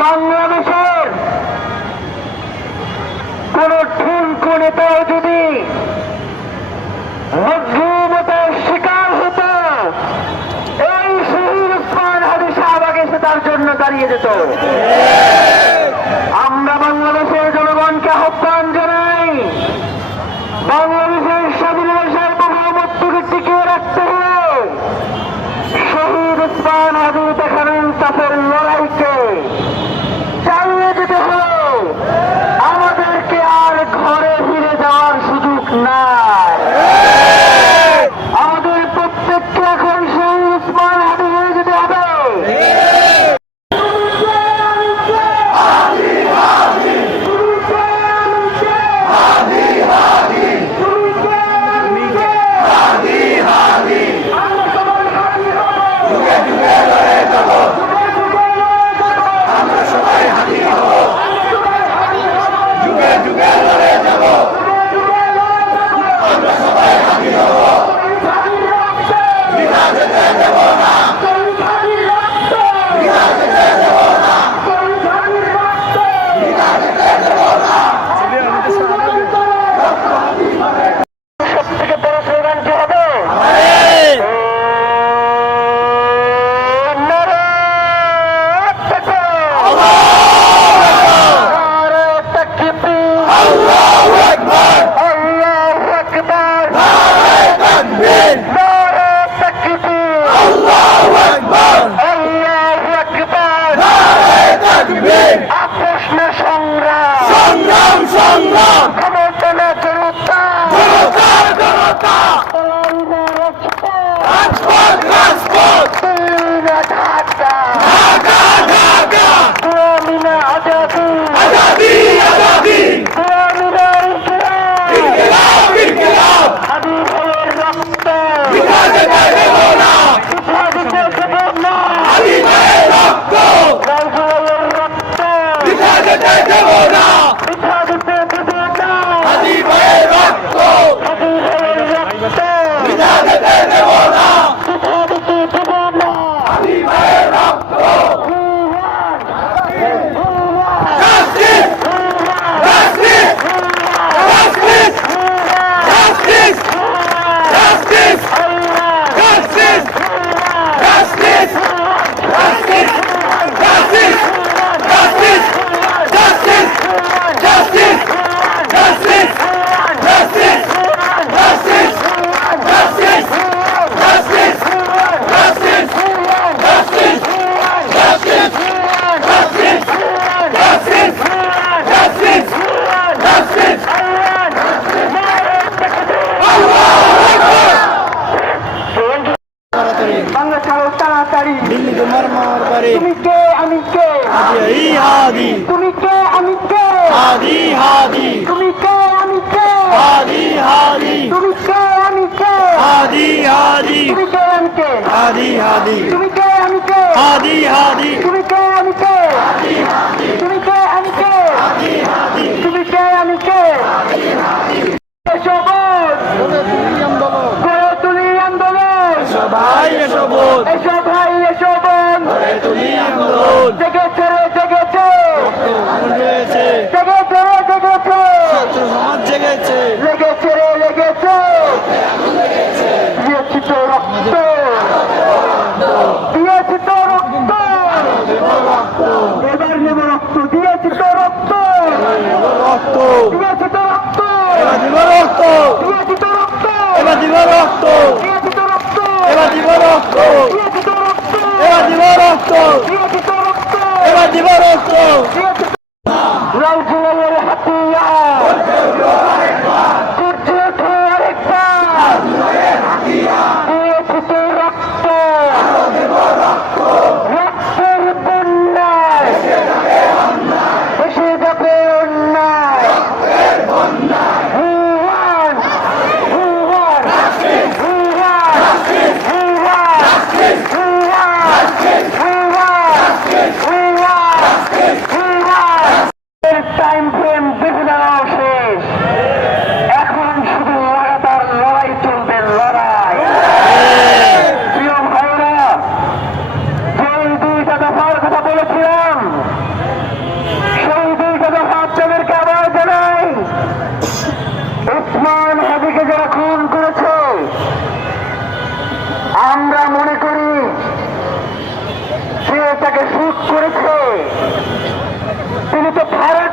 বাংলাদেশের কোন ঠুনকো নেতাও যদি মজলুমতার শিকার হতো, এই শহীদ ওসমান হাদি শাহবাগে এসে তার জন্য দাঁড়িয়ে যেত। আমরা বাংলাদেশের জনগণকে আহ্বান জানাই, বাংলাদেশের স্বাধীনতা সার্বভৌমত্বকে টিকিয়ে রাখতে হলে শহীদ ওসমান হাদির দেখানো ইনসাফের লড়াইকে চালিয়ে যেতে হলো। আমাদেরকে আর ঘরে ফিরে যাওয়ার সুযোগ নাই। আমাদের প্রত্যেককে এখন শহীদ ওসমান হাদি হয়ে যেতে হবে। তুমি কে আমি কে হাদি, তুমি কে আমি কে হাদি হাদি, তুমি কে আমি কে হাদি হাদি, তুমি কে আমি কে হাদি হাদি, তুমি কে আমি কে হাদি হাদি, তুমি কে আমি কে হাদি হাদি, তুমি কে আমি কে হাদি হাদি, তুমি কে আমি কে হাদি হাদি, তুমি কে আমি কে হাদি হাদি। এসো বোন, গড়ে তুলি আন্দোলন, এসো ভাই এসো বোন, এসো ভাই এসো বোন, গড়ে তুলি আন্দোলন। জেগেছে রে জেগেছে, জেগেছে রে জেগেছে, ছাত্র সমাজ জেগেছে, লেগেছে রে লেগেছে, দিয়েছি তো রক্ত, দিয়েছি তো রক্ত, এবার নেব রক্ত, দিয়েছি তো রক্ত, দিয়েছি তো রক্ত, এবার দিব রক্ত, দিয়েছি তো রক্ত, এবার দিব রক্ত, দিয়েছি তো রক্ত, এবার দিব রক্ত, দিয়েছি তো রক্ত, এবার দিব রক্ত, দিয়েছি তো রক্ত, এবার দিব রক্ত, দিয়েছি তো রাউজুলের হাতিয়ার, সূর্য ওঠে আরেকবার, দিয়েছি তো রক্ত, রক্তের বন্যায় এসে যাবে অন্যায়, Juan Juan Juan Juan Juan Juan Juan তাকে শুট করেছে, তিনি তো ফেরার